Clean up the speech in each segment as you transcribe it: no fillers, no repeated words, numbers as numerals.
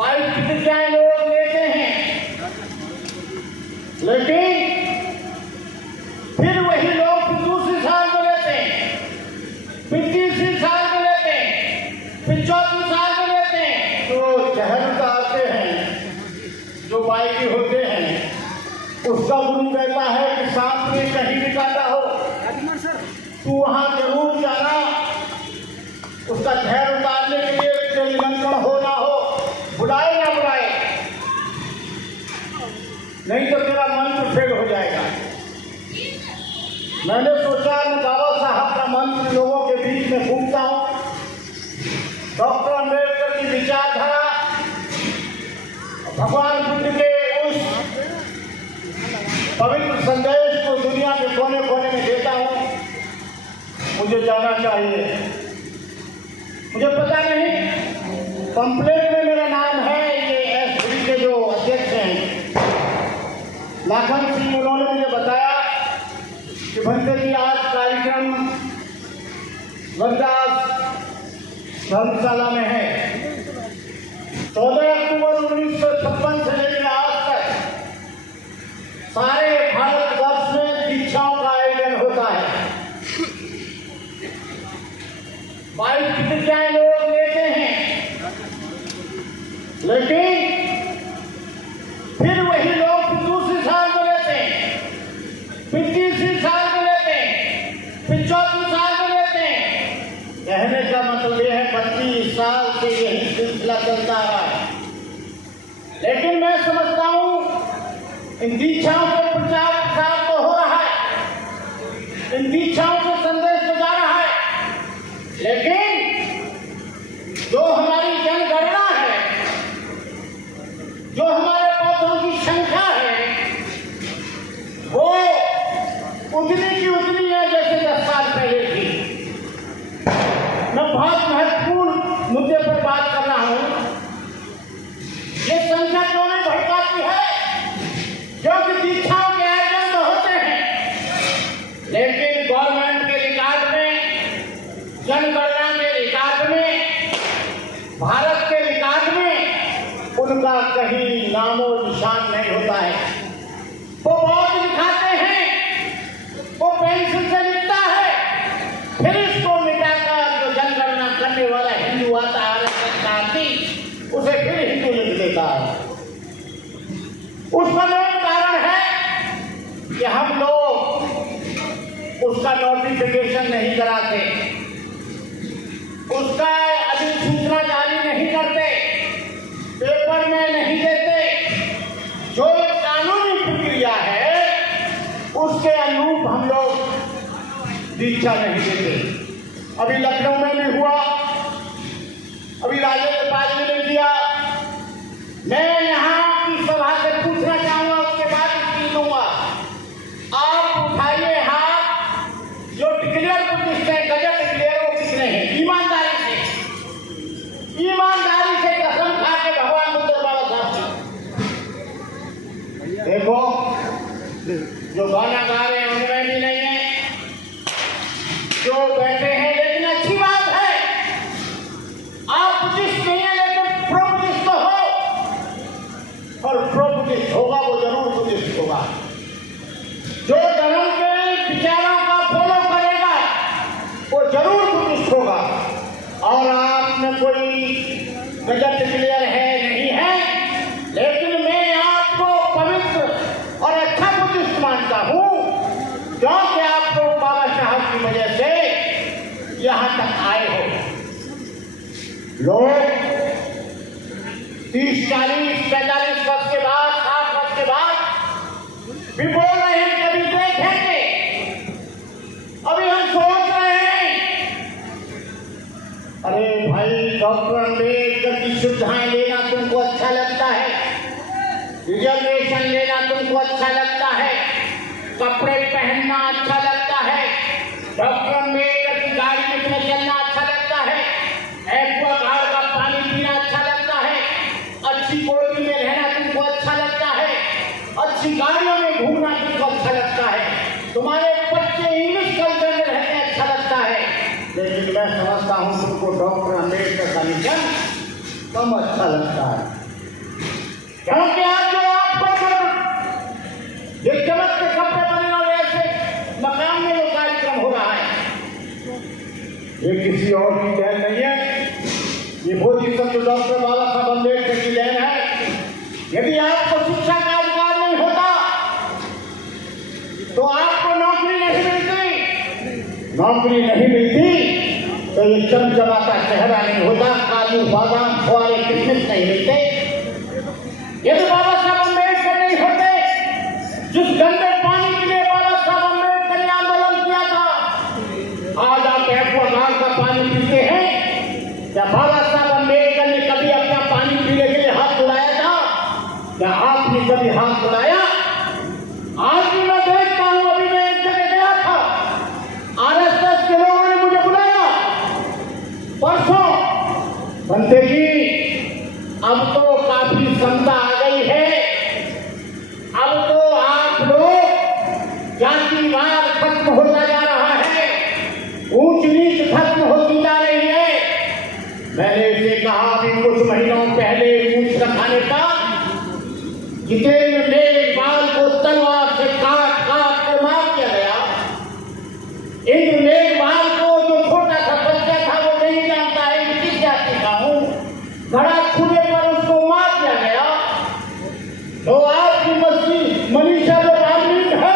Bike प्रतिज्ञाएं लोग लेते हैं, लेकिन फिर वही लोग फिर दूसरी साल में लेते हैं, फिर तीसरी साल में लेते हैं, फिर चौथी साल में लेते हैं। तो जहर उतारते हैं जो बाइकी होते हैं, उसका गुरु कहता है कि सांप ने कहीं भी काटा हो तू वहां जरूर जाना, उसका जहर उतारने के लिए निमंत्रण हो ना हो, बुलाए ना बुलाए, नहीं तो तेरा मंत्र फेल हो जाएगा। मैंने सोचा मैं बाबा साहब का मंत्र लोगों के बीच में फूंकता हूँ। डॉक्टर अम्बेडकर की विचारधारा, भगवान बुद्ध के उस पवित्र संदेश को दुनिया के कोने कोने में देता हूँ। मुझे जाना चाहिए, मुझे पता नहीं पंपलेट में मेरा नाम है, ये एसपी के जो अध्यक्ष हैं लाखन सिंह, उन्होंने मुझे बताया कि भंते जी आज कार्यक्रम वरदास धर्मशाला में है। 14 अक्टूबर 1956 से लेकर आज तक सारे भारतवर्ष में दीक्षाओं का आयोजन होता है। बाइक प्रतिज्ञाएं लोग लेते हैं, लेकिन फिर वही लोग फिर दूसरी साल में लेते हैं, फिर तीसरी साल में लेते हैं, फिर चौथी साल में लेते हैं। कहने का मतलब यह है 25 साल से यही सिलसिला चलता रहा है। लेकिन मैं समझता हूं इन दीक्षाओं से प्रचार प्रसार तो हो रहा है, इन दीक्षाओं से संदेश तो जा रहा है, लेकिन जो हमारी जनगणना है, जो हमारे पौधों की संख्या है, वो उतनी की उतनी है जैसे 10 साल पहले थी। मैं बहुत महत्वपूर्ण मुद्दे पर बात कर रहा हूं। ये संख्या क्यों नहीं भड़काती है? क्योंकि दीक्षाओं के आयोजन तो होते हैं, लेकिन गवर्नमेंट के रिकॉर्ड में, जनगणना के रिकॉर्ड में, भारत के रिकॉर्ड में उनका कहीं नामो निशान नहीं होता है। वो बहुत दिखाते हैं, वो पेंसिल से लिखता है, फिर इसको मिटाकर जो जनगणना करने वाला हिंदू आता है उसे फिर हिंदू लिख देता है। उसका मेन कारण है कि हम लोग उसका नोटिफिकेशन नहीं कराते, उसका अधिसूचना जारी नहीं करते, पेपर में नहीं देते। जो एक कानूनी प्रक्रिया है उसके अनुरूप हम लोग दीक्षा नहीं देते। अभी लखनऊ में भी हुआ, अभी राजेंद्र पाल जी ने दिया। मैं यहाँ की सभा से पूछना चाहूंगा, उसके बाद उसकी दूंगा। आप उठाइए हाथ, जो डिक्लेयर बुद्धिस्ट है, गजट डिक्लेयर वो कितने हैं? ईमानदारी से कसम खा के भगवान बुद्ध बाबा साहब की देखो, जो गाना गा रहे हैं उनमें भी नहीं है, जो बैठे हैं, लेकिन अच्छी बात है आप बुद्धिस्ट नहीं है लेकिन प्रो बुद्धिस्ट तो हो, और प्रो बुद्धिस्ट होगा वो जरूर बुद्धिस्ट होगा। जो धर्म के विचारों का फॉलो करेगा वो जरूर बुद्धिस्ट होगा। और आपने कोई गजट क्लियर है नहीं है, लेकिन मैं आपको पवित्र और अच्छा बुद्धिस्ट मानता हूँ, क्योंकि आप लोग बाबा साहब की वजह से यहाँ तक आए हो। लोग 30, 40, 45 वर्ष के बाद, 60 वर्ष के बाद भी बोल रहे हैं कभी देखेंगे। अभी हम सोच रहे हैं, अरे भाई डॉक्टर अम्बेडकर की सुविधाएं लेना तुमको अच्छा लगता है, रिजर्वेशन लेना तुमको अच्छा लगता है, कपड़े पहनना अच्छा लगता है, डॉक्टर अम्बेडकर की गाड़ी में चलना अच्छा लगता है, एक्वागार्ड का पानी पीना अच्छा लगता है, अच्छी कोठी में रहना तुमको अच्छा लगता है, अच्छी गाड़ियों में घूमना तुमको अच्छा लगता है, तुम्हारे बच्चे इंग्लिश कल्चर में रहने अच्छा लगता है। लेकिन मैं समझता हूँ तुमको डॉक्टर अम्बेडकर का विजन कम अच्छा लगता है। क्योंकि आज जो आपको ये चमक के कपड़े बने और ऐसे मकान में जो कार्यक्रम हो रहा है, ये किसी और की देन नहीं है, ये बोधिसत्व डॉक्टर बाबा साहब अम्बेडकर की देन है। यदि आपको शिक्षा का अधिकार नहीं होता तो आपको नौकरी नहीं मिलती, नौकरी नहीं मिलती तो ये चमचमाता चेहरा नहीं होता, काजू बादाम फुआरे किस्मत नहीं मिलते। यदि बाबा साहब अम्बेडकर नहीं होते, जिस गंदे पानी के लिए बाबा साहब अम्बेडकर ने आंदोलन किया था, आज आप एक्वागार्ड का पानी पीते हैं। क्या बाबा साहब अम्बेडकर ने कभी अपना पानी पीने के लिए हाथ बुलाया था? क्या आपने कभी हाथ बुलाया? आज भी मैं देखता हूं, अभी मैं एक जगह गया था, आरएसएस के लोगों ने मुझे बुलाया परसों, बनते जी अब तो काफी क्षमता आ गई है, अब तो आप लोग जातिवाद खत्म होता जा रहा है, ऊंच नीच खत्म होती जा रही है। मैंने इसे कहा अभी कुछ महीनों पहले ऊंच रखाने का जितेंद्र मेघवाल को तलवार से काट काट कर मार दिया गया। इंद्र मेघवाल को जो छोटा सा बच्चा था वो नहीं जानता है कि किस जाति का हूं, घड़ा खुले पर उसको मार दिया गया। तो आपकी मस्ती मनीषा जो राजनीति है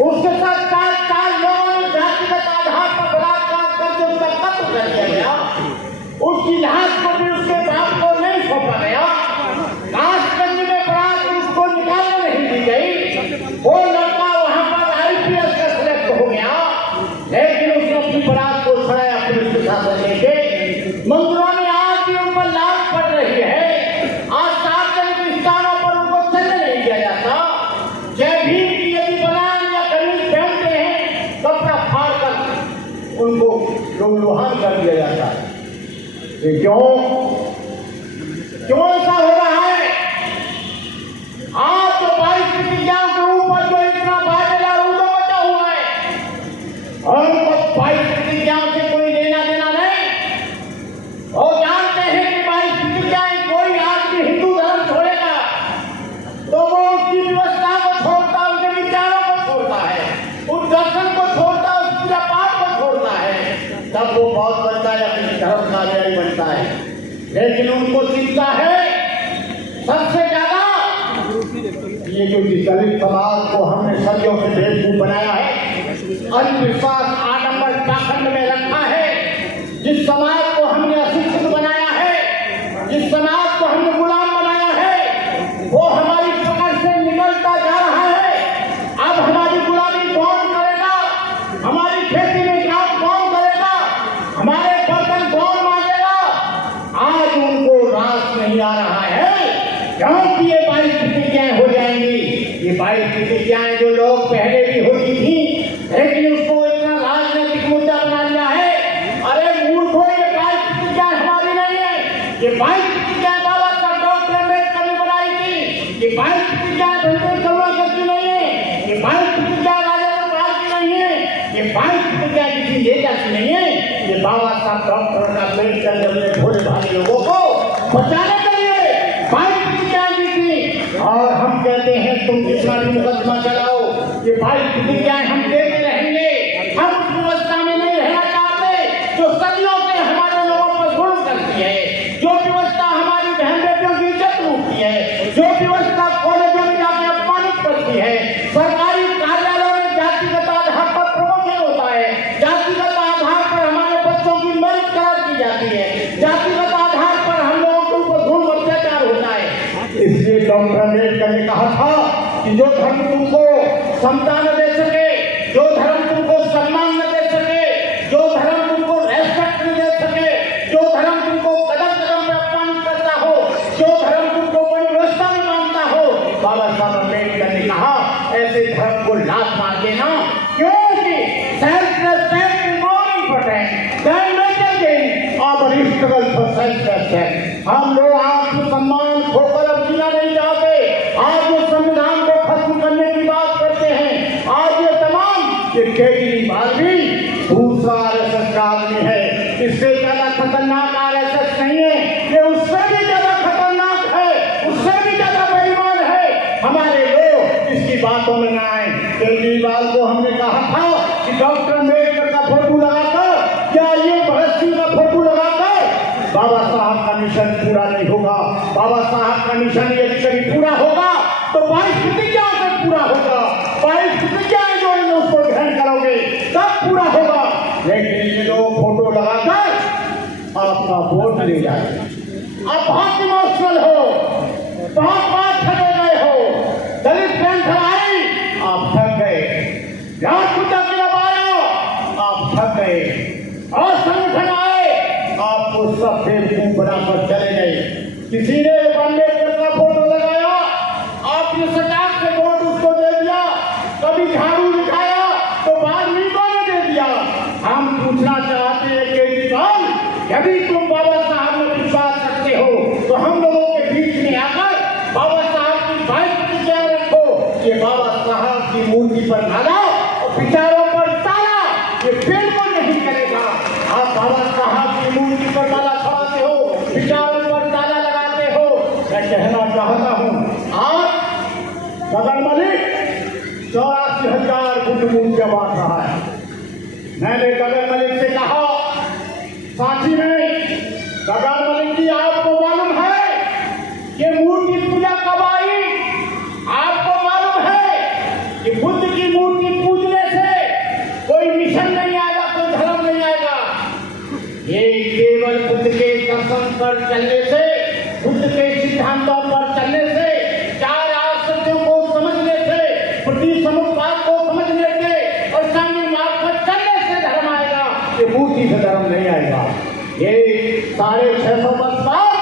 उसके साथ चार लोगों ने जातिगत आधार पर बलात्कार करके उसका कत्ल कर दिया गया। उसकी लाश को भी उसके बाप को नहीं सौंपा गया। काशगंज में बरात उसको निकालने नहीं दी गई। वो लड़का वहां पर आईपीएस का सिलेक्ट हो गया, लेकिन उसने अपनी बरात को छुड़ाया पुलिस के साथ लेके। मंदिरों में आज भी उन पर लाश पड़ रही है। आज सार्वजनिक स्थानों पर उनको चलने नहीं दिया जाता। जय भीम की यदि बयान या कमीज पहनते हैं कपड़ा फाड़ कर उनको लोहान कर दिया जाता है। ये क्यों ऐसा हो रहा है? आज तो 22 प्रतिज्ञाओं के ऊपर जो इतना बादल और उदो बचा हुआ है, और उनको 22 प्रतिज्ञाओं से कोई लेना देना नहीं। और जानते हैं कि 22 प्रतिज्ञाएं कोई आदमी हिंदू धर्म छोड़ेगा तो वो उसकी व्यवस्था को छोड़ता, उनके विचारों को छोड़ता है, उस दर्शन को छोड़ता, उस पूजा पाठ को छोड़ता है, तब वो बहुत बनता है, अपने धर्म का अनुयायी बनता है। लेकिन उनको चिंता है सबसे ज्यादा ये जो दलित समाज को हमने सदियों से बेवकूफ बनाया है, अंधविश्वास आडंबर पाखंड में रखा है, जिस समाज को हमने अशिक्षित बनाया है, जिस समाज को हमने गुलाम बनाया है, वो हमारी पकड़ से निकलता जा रहा है। अब हमारी गुलामी कौन करेगा? हमारी खेती में काम कौन करेगा? हमारे बर्तन कौन मांगेगा? आज उनको रास नहीं आ रहा है, क्योंकि ये 22 प्रतिज्ञाएं हो जाएंगी। ये 22 प्रतिज्ञाएं जो लोग पहले भी होती थी, लेकिन उसको इतना राजनीतिक मुद्दा बना दिया है। अरे मूर्खों, ये 22 प्रतिज्ञाएं हमारी नहीं है, ये 22 प्रतिज्ञाएं बाबा साहब डॉक्टर अम्बेडकर ने बनाई थी। ये 22 प्रतिज्ञाएं धनदेव करुणाकर की नहीं है, ये 22 प्रतिज्ञाएं राजेंद्र प्रसाद की नहीं है, ये 22 प्रतिज्ञाएं किसी नेता की नहीं है। ये बाबा साहब डॉक्टर अम्बेडकर ने अपने भोले भाले लोगों को बचाने के लिए 22 प्रतिज्ञाएं दी थी। और हम कहते हैं तुम जितना भी मुकदमा चलाओ, ये 22 प्रतिज्ञाएं हम देते रहेंगे। हम उस व्यवस्था में नहीं रहना चाहते जो सदियों से हमारे लोगों पर जुल्म करती है, जो व्यवस्था हमारी बहन बेटियों की इज्जत लूटती है, जो व्यवस्था कॉलेजों में जाकर अपमानित करती है, सरकारी कार्यालयों में जातिगत आधार पर प्रमोशन होता है, जातिगत आधार पर हमारे बच्चों की मेरिट करार की जाती है, जातिगत आधार पर हम लोगों के ऊपर जुल्म अत्याचार होता है। इसलिए डॉक्टर अम्बेडकर ने कहा था कि जो धर्म तुमको समता न दे सके, जो धर्म तुमको सम्मान न दे सके, जो धर्म तुमको रेस्पेक्ट न दे सके, जो धर्म तुमको कदम कदम में अपमानित करता हो, जो धर्म तुमको कोई व्यवस्था में मानता हो, बाबा साहब अम्बेडकर ने कहा ऐसे धर्म को लात मार देना, क्योंकि self respect is more important than mental gain और स्ट्रगल फॉर सेल्फ रेस्पेक्ट। हम लोग आत्मसम्मान खोकर अब जीना नहीं चाहते। आज जो संविधान को खत्म करने की बात करते हैं, आज ये तमाम ये केजरीवाल भी दूसरा आरएसएस का आदमी है। इससे ज्यादा खतरनाक आरएसएस नहीं है, ये उससे भी ज्यादा खतरनाक है, उससे भी ज्यादा केजरीवाल को हमने कहा था कि डॉक्टर अम्बेडकर का फोटो लगाकर क्या ये भगत सिंह का फोटो लगाकर बाबा साहब का मिशन पूरा नहीं होगा। बाबा साहब का मिशन यदि पूरा होगा तो 22 प्रतिज्ञाओं से पूरा होगा। 22 प्रतिज्ञाएं जो इन उसको ग्रहण करोगे तब पूरा होगा। लेकिन ये लोग फोटो लगाकर आपका वोट ले जाए। आप बहुत इमोशनल हो, बहुत बात ठगे गए हो। दलित पेंशन आई, आप ठग गए। राजपूता क्लब आया, आप ठग गए। और संगठन आए, आपको सब बेवकूफ बनाकर चले गए। किसी ने अम्बेडकर का फोटो लगाया, आपने सटाक से वोट उसको दे दिया। कभी झाड़ू दिखाया तो वाल्मीकि ने दे दिया। हम पूछना चाहते हैं केजरीवाल, यदि तुम बाबा साहब में विश्वास रखते हो तो हम लोगों के बीच में आकर बाबा साहब की बाइक प्रतिज्ञा रखो। ये बाबा साहब की मूर्ति पर माला और विचारों पर ताला, ये बिल्कुल नहीं करेगा। आप बाबा साहब की मूर्ति पर माला चढ़ाते हो, विचारों पर ताला लगाते हो। मैं कहना चाहता हूँ, आज गगन मलिक 84,000 बुद्ध मूर्तियां बांट रहा है। मैंने गगन मलिक से कहा, साथी में गगन मलिक जी आपको मालूम है ये मूर्ति पूजा कब आई? आपको मालूम है कि बुद्ध की मूर्ति पूजने से कोई मिशन नहीं आएगा, कोई धर्म नहीं आएगा। ये केवल बुद्ध के दर्शन पर चलने से, बुद्ध के सिद्धांतों पर चलने से, 4 आश्चर्यों को समझने से, प्रतिसमुपवाद को समझने से और सामने मार्ग पर चलने से धर्म आएगा। ये मूर्ति से धर्म नहीं आएगा। ये 650 वर्ष बाद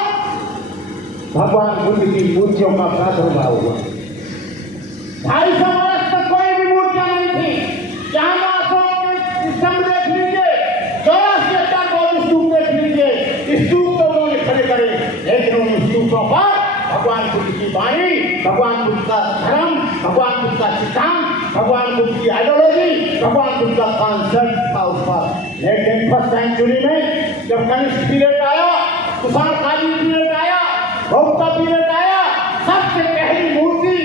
भगवान बुद्ध की मूर्तियों का प्रादुर्भाव हुआ। 250 वर्ष तक कोई भी मूर्तियां नहीं थी। जहां स्तंभ देख लीजिए, 84 को स्तूप देख लीजिए, स्तूप तो उन्होंने खड़े करे, लेकिन उन स्तूपों पर भगवान बुद्ध की वाणी, भगवान बुद्ध का धर्म, भगवान बुद्ध का सिद्धांत, भगवान बुद्ध की आइडियोलॉजी, भगवान बुद्ध का कॉन्सेप्ट था उस पर। लेकिन फर्स्ट सेंचुरी में जब कनिष्क पीरियड आया, कुषाण कालीन पीरियड आया, बौद्ध पीरियड आया, सबसे पहली मूर्ति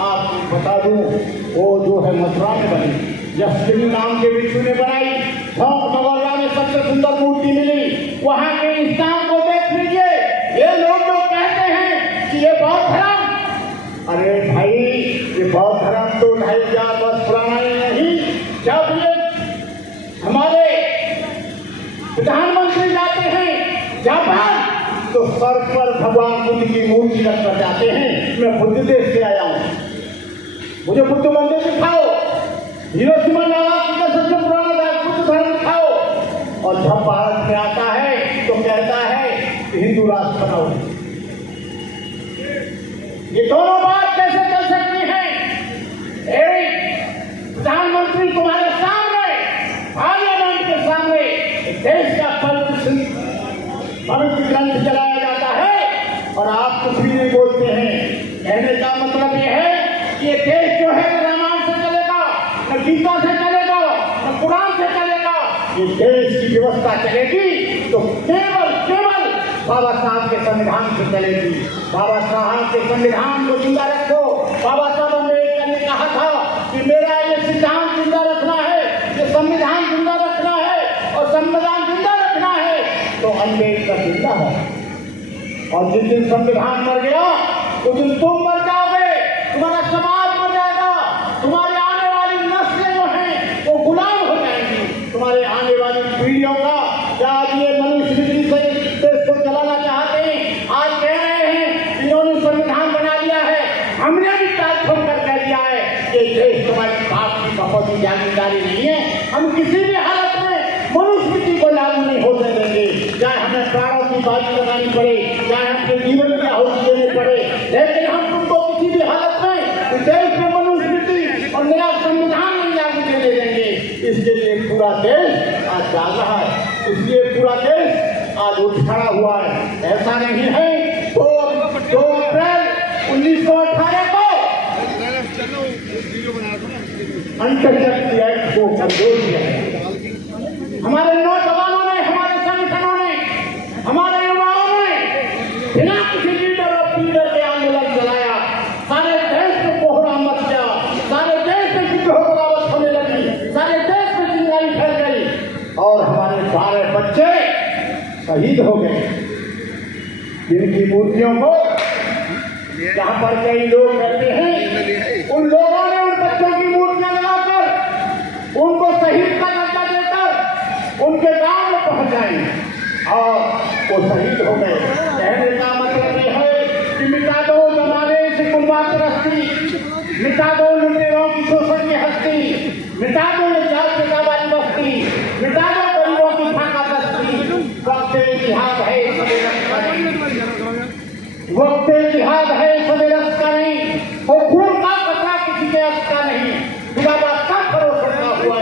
आपको बता दूं, वो जो है मथुरा में बनी, यशस्वी नाम के भिक्षु ने बनाई। नगौरा में सबसे सुंदर मूर्ति मिली। वहां के स्थान को देख लीजिए। ये लोग जो कहते हैं कि ये बौद्ध धर्म, अरे भाई ये बौद्ध धर्म तो 2500 वर्ष पुराना ही नहीं। जब ये हमारे प्रधानमंत्री जाते हैं जापान तो सर पर भगवान बुद्ध की मूर्ति रखकर जाते हैं। मैं बुद्ध देश से आया हूँ, मुझे बुद्ध मंदिर दिखाओ। हिरोशिमा नागासाकी का सबसे पुराना बुद्ध धर्म दिखाओ। और जब भारत में आता है तो कहता है कि हिंदू राष्ट्र बनाओ। ये दोनों बात कैसे चल सकती है? एक प्रधानमंत्री तुम्हारे सामने, पार्लियामेंट के सामने देश का पवित्र ग्रंथ चलाया जाता है और आप कुछ भी नहीं बोलते हैं। कहने का मतलब यह है कि ये देश जो है रामायण से चलेगा, न गीता से चलेगा, न कुरान से चलेगा। ये देश की व्यवस्था चलेगी तो केवल बाबा साहब के संविधान से चलेगी। बाबा साहब के संविधान को जिंदा रखो। बाबा साहब अम्बेडकर ने कहा था कि मेरा ये सिद्धांत जिंदा रखना है, ये संविधान जिंदा रखना है और संविधान जिंदा रखना है तो अम्बेडकर जिंदा है। और जिस दिन संविधान मर गया उस दिन तुम मर जाओगे, तुम्हारा समाज मर जाएगा, तुम्हारी आने वाली नस्लें जो हैं वो गुलाम हो जाएंगी। तुम्हारे आने वाली पीढ़ियों का क्या ये मनुस्मृति से देश को चलाना चाहते हैं? आज कह रहे हैं इन्होंने संविधान बना लिया है, हमने भी काट छोड़ कर कह दिया है ये देश तुम्हारी बाप की बहुत ही जागीरदारी नहीं है। हम किसी भी हालत में मनुस्मृति को लागू नहीं होने देंगे, चाहे हमें प्राणों की बाजी लगानी पड़े, चाहे हमके जीवन की आहुति देनी पड़े, लेकिन हम तुमको किसी भी हालत में देश में मनुस्मृति और नया संविधान नहीं लागू देने देंगे। इसके लिए पूरा देश आज जाग रहा है, इसलिए पूरा देश आज उठ खड़ा हुआ है। ऐसा नहीं है तो 2 अप्रैल 1918 को अंतर्राष्ट्रीय एक्ट को कमजोर किया है। हमारे नौजवानों ने, हमारे संगठनों ने, हमारे युवाओं ने बिना किसी लीडर और पीडर के आंदोलन चलाया। सारे देश को कोहरा मच गया, सारे देश में युद्ध हो शहीद हो गए, जिनकी मूर्तियों को जहाँ पर कई लोग रहते हैं, उन लोगों ने उन बच्चों की मूर्तियां लगाकर उनको शहीद का दर्जा देकर उनके गांव में पहुंचाई और वो शहीद हो गए। कहने का मतलब ये है कि मिटा दो जमाने से कुर्बानपरस्ती, मिटा दो लुटेरों की शोषण की हस्ती, मिटा दो जाल पेटा वाली बस्ती, मिटा दो गरीबों की फाका बस्ती। वक्त जिहाद है वक्त जिहाद है सवेरस का नहीं, वो खून का कतरा किसी के हक का नहीं। खुदाबाद का भरोसा का हुआ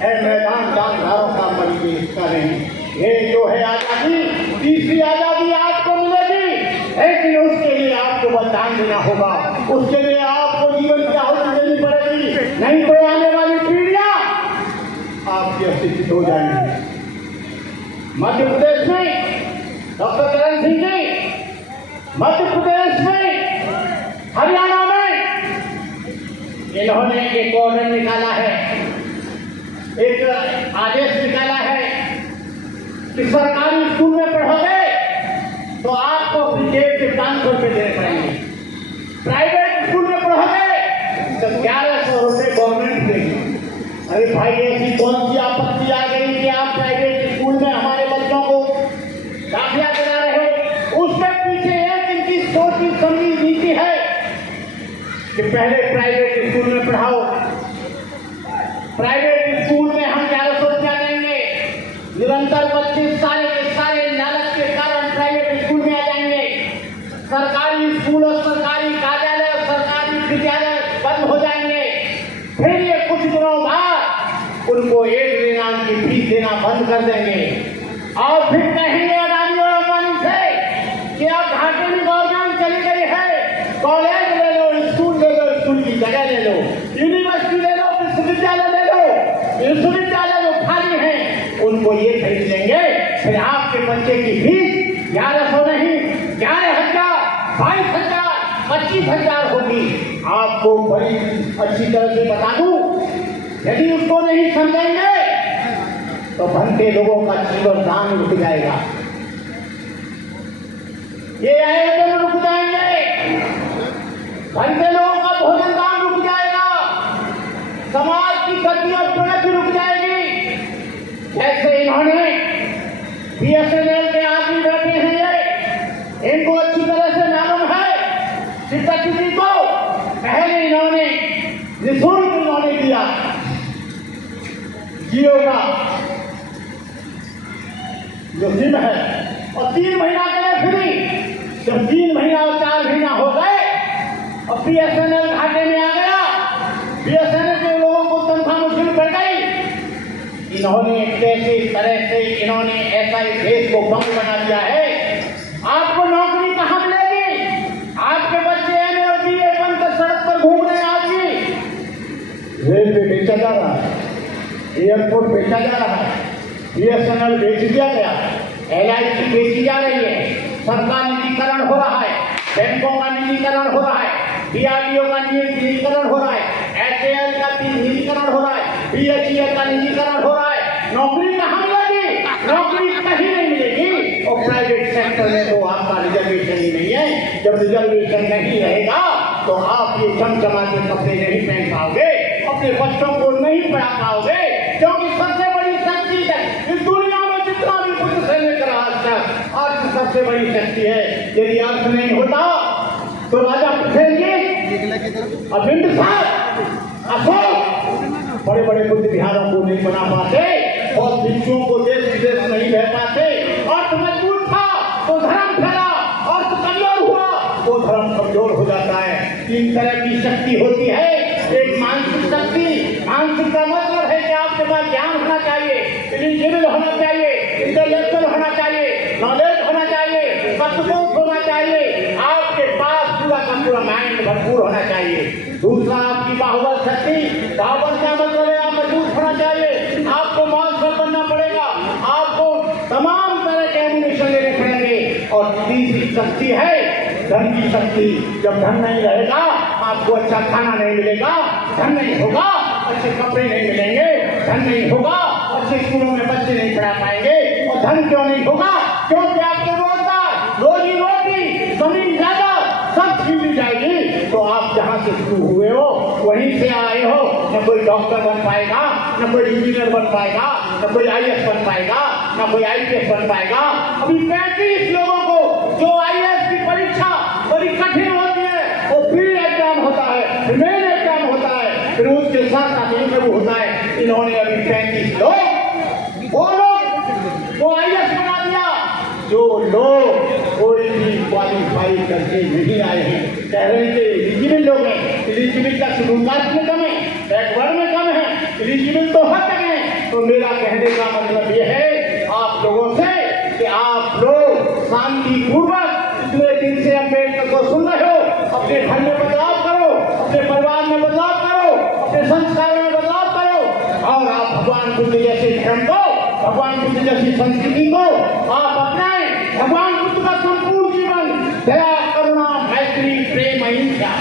है मैदान जानदारों का मरी इसका नहीं। ये जो है आजादी, तीसरी आजादी आपको मिलेगी, लेकिन उसके लिए आपको बलिदान देना होगा, उसके लिए आपको जीवन की आहुति देनी पड़ेगी, नहीं तो आने वाली पीढ़ियां आपकी अशिक्षित हो जाएंगी। मध्य प्रदेश में डॉक्टर करण सिंह जी, मध्य प्रदेश में, हरियाणा में इन्होंने एक ऑर्डर निकाला है, एक आदेश निकाला है कि सरकारी स्कूल में पढ़ोगे तो आपको अपनी जेब से 500 रुपये देने पड़ेंगे, प्राइवेट स्कूल में पढ़ोगे तो 1100 रुपये गवर्नमेंट देगी। अरे भाई, ऐसी कौन सी आपत्ति आ गई कि आप प्राइवेट स्कूल में हमारे बच्चों को दाखिला करा रहे हो? उसके पीछे एक इनकी सोची समझी नीति है कि पहले प्राइवेट स्कूल में पढ़ाओ, प्राइवेट स्कूल में हम 1100 रुपया देंगे, निरंतर बच्चे सारे के सारे लालच के कारण प्राइवेट स्कूल में आ जाएंगे, सरकारी स्कूल और सरकारी कार्यालय और सरकारी विद्यालय बंद हो जाएंगे। फिर ये कुछ दिनों बाद उनको 1 नाम की फीस देना बंद कर देंगे और फिर कहेंगे अडानी और अंबानी से कि आप घाटे में गवर्नमेंट चली गई है, कॉलेज ले लो, स्कूल ले लो, स्कूल की जगह ले लो, यूनिवर्सिटी ले लो, विश्वविद्यालय ले लो, विश्वविद्यालय जो खाली है उनको ये खरीद लेंगे। फिर आपके बच्चे की फीस 1100 नहीं, 11,000, 22,000, 25,000 होगी। आपको बड़ी अच्छी तरह से बता दूं, यदि उसको नहीं समझेंगे तो भंटे लोगों का जीवन दान रुक जाएगा, ये आयोजन रुक जाएंगे, भंटे लोगों का भोजन दान रुक जाएगा, समाज की गति और प्रगति रुक जाएगी। जैसे इन्होंने BSNL के आदमी बैठे हैं, ये इनको अच्छी तरह से मालूम है शिक्षक जी को पहले इन्होंने निःशुल्क इन्होंने दिया जियो का जो सिम है और 3 महीना के लिए फ्री। जब 3 महीना और 4 महीना हो गए और BSNL घाटे में आ गया, BSNL के लोगों को तनख्वाह मुश्किल पड़ गई, इन्होंने कैसे तरह से इन्होंने ऐसा इस देश को बंद बना दिया है। आपको नौकरी कहाँ मिलेगी? आपके बच्चे MA और BA बनकर सड़क पर घूम रहे हैं। आदमी रेलवे बेचा जा रहा है, एयरपोर्ट बेचा जा रहा है, BSNL बेच दिया गया, LIC बेची जा रही है, सबका निजीकरण हो रहा है, बैंकों का निजीकरण हो रहा है, DRDO का निजीकरण हो रहा है, HAL का निजीकरण हो रहा है, BHEL का निजीकरण हो रहा है। नौकरी कहाँ मिलेगी? नौकरी कहीं नहीं मिलेगी। और प्राइवेट सेक्टर में तो आपका रिजर्वेशन ही नहीं है। जब रिजर्वेशन नहीं रहेगा तो आप ये चमचमाते कपड़े नहीं पहन पाओगे, अपने बच्चों को नहीं पढ़ा पाओगे, क्योंकि सबसे बड़ी शक्ति है इस दुनिया में जितना भी कुछ से लेकर आज तक, अर्थ सबसे बड़ी शक्ति है। यदि अर्थ नहीं होता तो राजा पृथ्वी और बिंदुसार, अशोक बड़े बड़े बुद्ध विहारों को नहीं बना पाते और भिक्षुओं को देश विदेश नहीं रह पाते। अर्थ मजबूत था तो धर्म फैला, अर्थ कमजोर हुआ तो धर्म कमजोर हो जाता है। 3 तरह की शक्ति होती है। एक मानसिक शक्ति, मानसिक का मतलब है कि आपके पास ज्ञान होना चाहिए, एलिजिबल होना चाहिए, इंटेलेक्चुअल होना चाहिए, नॉलेज होना चाहिए, सतबोध होना चाहिए, आपके पास पूरा का पूरा माइंड भरपूर होना चाहिए। दूसरा आपकी बाहुबल शक्ति, बाहुबल का मतलब है आप मजबूत होना चाहिए, आपको मास्टर बनना पड़ेगा, आपको तमाम तरह के एमिनेशन लेने पड़ेंगे। और तीसरी शक्ति है धन की शक्ति। जब धन नहीं रहेगा आपको अच्छा खाना नहीं मिलेगा, धन नहीं होगा अच्छे कपड़े नहीं मिलेंगे, धन नहीं होगा अच्छे स्कूलों में बच्चे नहीं पढ़ा पाएंगे। और धन क्यों नहीं होगा? क्यों छीन ली जाएगी तो आप जहाँ से शुरू हुए हो वहीं से आए हो। न कोई डॉक्टर बन पाएगा, न कोई इंजीनियर बन पाएगा, न कोई IAS बन पाएगा, न कोई IPS बन पाएगा। अभी 35 लोगों को जो IAS की परीक्षा बड़ी कठिन होती है, वो प्री एग्जाम होता है, फिर मेन एग्जाम होता है, फिर उसके साथ साथ इंटरव्यू होता है। इन्होंने अभी 35 लोग वो IAS बना दिया। जो लोग कोई भी क्वालिफाई करके नहीं आए हैं, कह रहे थे एलिजिबल लोग हैं, एलिजिबल का शेड्यूल कास्ट में कम है, बैकवर्ड में कम है, एलिजिबल तो हर जगह है। तो मेरा कहने का मतलब ये है आप लोगों से कि आप लोग शांतिपूर्वक इतने दिन से अम्बेडकर को सुन रहे हो, अपने घर में बदलाव करो, अपने परिवार में बदलाव करो, अपने संस्कारों में बदलाव करो और आप भगवान बुद्ध जैसे धर्म को, भगवान बुद्ध जैसी संस्कृति को आप अपनाएं। भगवान बुद्ध का संपूर्ण जीवन दया, करुणा, मैत्री, प्रेम, अहिंसा,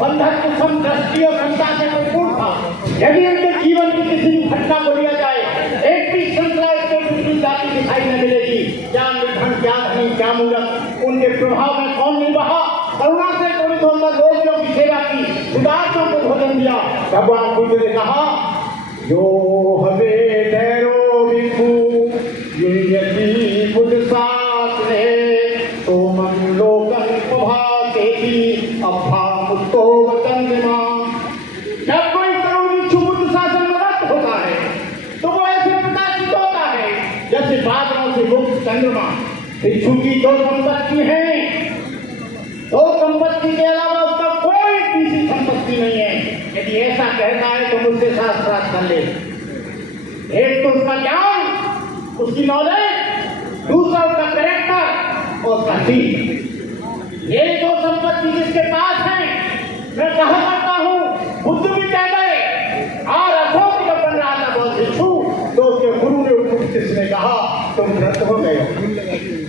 बंधत्व, समदृष्टि और क्षमता से परिपूर्ण था। यदि उनके जीवन की किसी भी घटना को लिया जाए, एक भी श्रृंखला इसमें दूसरी जाति दिखाई न मिलेगी। क्या निर्धन, क्या धनी, क्या मूर्ख, उनके प्रभाव में कौन नहीं बहा। करुणा से प्रेरित होकर रोगियों की सेवा की, उदासों को भोजन दिया। भगवान बुद्ध ने कहा जो हवे ठहरो भिक्षु यदि बुद्ध साथ रहे तो मन लोकन प्रभाते ही अभा मुक्तो वचन मां। जब कोई करोड़ भिक्षु बुद्ध शासन में रत होता है तो वो ऐसे प्रकाशित होता है जैसे बादलों से मुक्त चंद्रमा। भिक्षु की दो संपत्ति है, दो संपत्ति के अलावा उसका कोई तीसरी संपत्ति नहीं है। यदि ऐसा कहता है तो मुझसे शास्त्रार्थ कर ले। एक तो उसका ज्ञान, उसकी नॉलेज, दूसरा उसका कैरेक्टर और उसका सीख। ये दो संपत्ति जिसके पास है, मैं कहा करता हूँ बुद्ध भी कह गए। और अशोक जब बन रहा था बहुत भिक्षु तो उसके गुरु ने उपदेश में कहा तुम भ्रष्ट हो गए,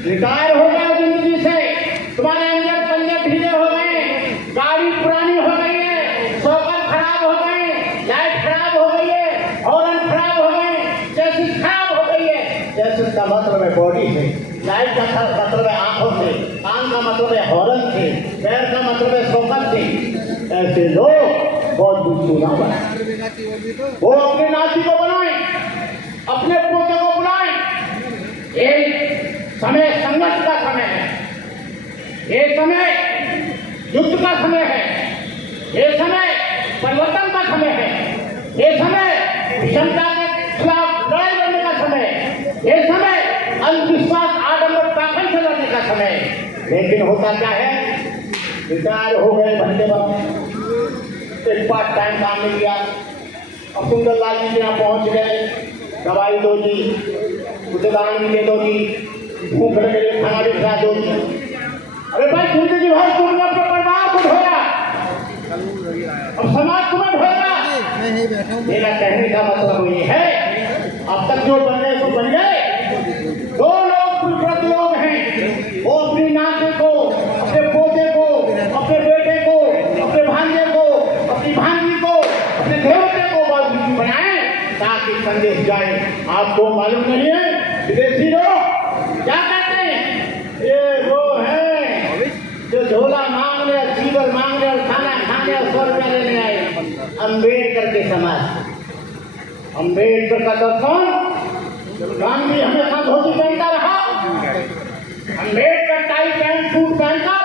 रिटायर हो गए जिंदगी से, तुम्हारे अंदर पंजे ढीले हो गए, गाड़ी पुरानी हो गई है, सौकर खराब हो गए, लाइट खराब हो गई है, हॉर्न खराब हो गए, जैसी खराब हो गई है। जैसे का मतलब है बॉडी से, लाइट का मतलब है आंखों से, कान का मतलब है हॉर्न से, पैर का मतलब है सौकर से। ऐसे लोग बहुत बुद्धू ना बनाए, वो अपने नाती को बनाए, अपने पोते को बुलाए। एक समय संघर्ष का समय है, ये समय युद्ध का समय है, ये समय परिवर्तन का समय है, ये समय विषमता के खिलाफ लड़ाई लड़ने का समय है, ये समय अंधविश्वास, आडंबर, पाखंड से लड़ने का समय है। लेकिन होता क्या है, रिटायर हो गए भंडे बाबू, एक पार्ट टाइम काम नहीं किया, अब सुंदरलाल जी के यहाँ पहुँच गए, दवाई दो जी, उदान भी दे दो जी, भूख लगे खाना भी खिला दो जी। अरे भाई जिंदगी भर तुमने अपने परिवार को धोया, अब समाज तुम्हें धोएगा। मेरा कहने का मतलब ये है अब तक जो बन गए तो बन गए। दो लोग कुलव्रत लोग हैं, वो अपनी नाते को, अपने पोते को, अपने बेटे को, अपने भांजे को, अपनी भांजी को, अपने देवते को बाबूजी बनाए ताकि संदेश जाए। आपको मालूम नहीं है विदेशी लोग क्या कहते हैं, ये वो है जो झोला मांग रहे, चीवर मांग रहे और खाना खाने और 100 रुपया लेने आए। अम्बेडकर के समाज, अम्बेडकर का दर्शन, गांधी हमेशा धोती पहनता रहा, अम्बेडकर टाई पैंट सूट पहनकर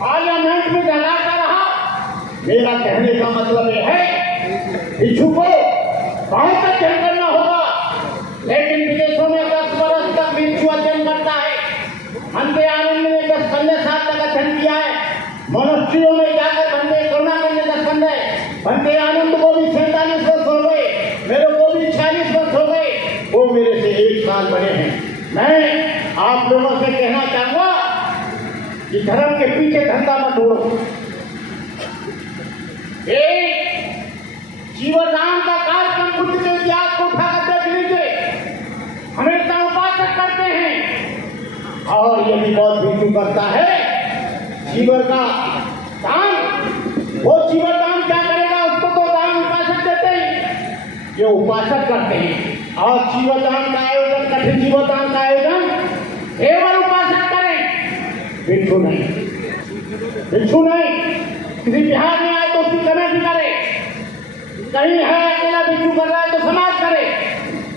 पार्लियामेंट में लहराता रहा। मेरा कहने का मतलब यह है भिक्षु को बहुत अध्ययन करना होगा, लेकिन विदेशों में 10 वर्ष तक भिक्षु अध्ययन करता है। भंते आनंद ने 10 साल तक अध्ययन किया है, मोनेस्ट्रियों में जाकर भंते करुणानंद ने 10 भंते आनंद को भी 47 वर्ष हो गए, मेरे को भी 46 वर्ष हो गए, वो मेरे से 1 साल बड़े हैं। मैं आप लोगों से कहना चाहूंगा कि धर्म के पीछे धंधा मत उड़ो। जीवदान का कार्यक्रम बुद्ध के इतिहास को उठाकर देख लीजिए, हमेशा उपासक करते हैं। और यदि बहुत भिक्षु करता है जीवन का दान, वो जीवन दान क्या करेगा, उसको तो दान उपासक देते हैं, ये उपासक करते हैं। और जीवदान का आयोजन, कठिन जीवदान का आयोजन केवल उपासक करें, भिक्षु नहीं। भिक्षु नहीं, किसी बिहार में आए तो उसकी कमेटी करे, कहीं है अकेला भिक्षु कर रहा है तो समाज करे,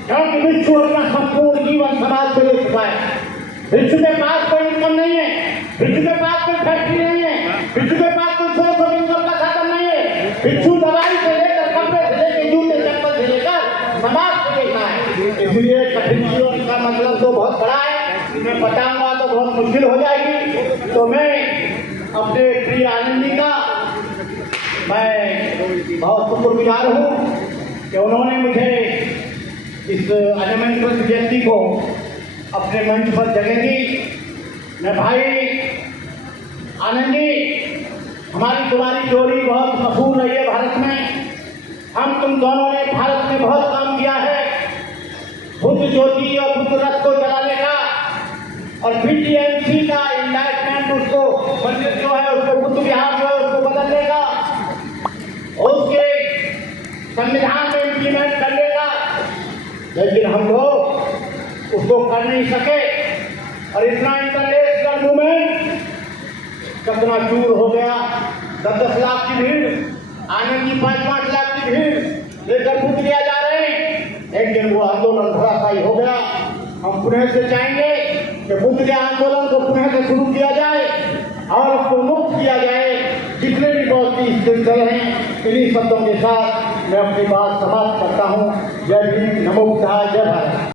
क्योंकि भिक्षु अपना संपूर्ण जीवन समाज को दे चुका है। भिक्षु के पास कोई इनकम नहीं है, भिक्षु के पास कोई फैक्ट्री नहीं है, भिक्षु के पास कोई सोर्स ऑफ इनकम का साधन नहीं है। भिक्षु दवाई से लेकर कपड़े से लेकर जूते चप्पल से लेकर समाज को देखना है। इसलिए कठिन जीवन का मतलब तो बहुत बड़ा है, मैं बताऊंगा तो बहुत मुश्किल हो जाएगी। तो मैं अपने प्रिय आनंद जी का मैं बहुत शुक्रगुजार हूँ कि उन्होंने मुझे इस अजमेर जयंती को अपने मंच पर जगह दी। मैं भाई आनंद जी, हमारी तुम्हारी जोड़ी बहुत मशहूर रही है भारत में। हम तुम दोनों ने भारत में बहुत काम किया है, बुद्ध ज्योति और बुद्ध रथ को जलाने का, और BTMC का इनलाइटमेंट उसको मंदिर जो है उसको बुद्ध विहार जो है उसको बदलने का, उसके संविधान में इम्प्लीमेंट करने का, लेकिन हम लोग उसको कर नहीं सके। और इतना इंटरनेशनल मूवमेंट चकनाचूर हो गया। 10-10 लाख की भीड़, आनंद जी 5-5 लाख की भीड़ लेकर कूद लिया जा रहे हैं, लेकिन वो आंदोलन धराशायी हो गया। हम पुनः से चाहेंगे कि बुद्ध के आंदोलन को पुनः से शुरू किया जाए और उसको मुक्त किया जाए। जितने भी बहुत ही दल हैं, इन्हीं शब्दों के साथ मैं अपनी बात समाप्त करता हूँ। जय भीम, नमो बुद्धाय, जय भारत।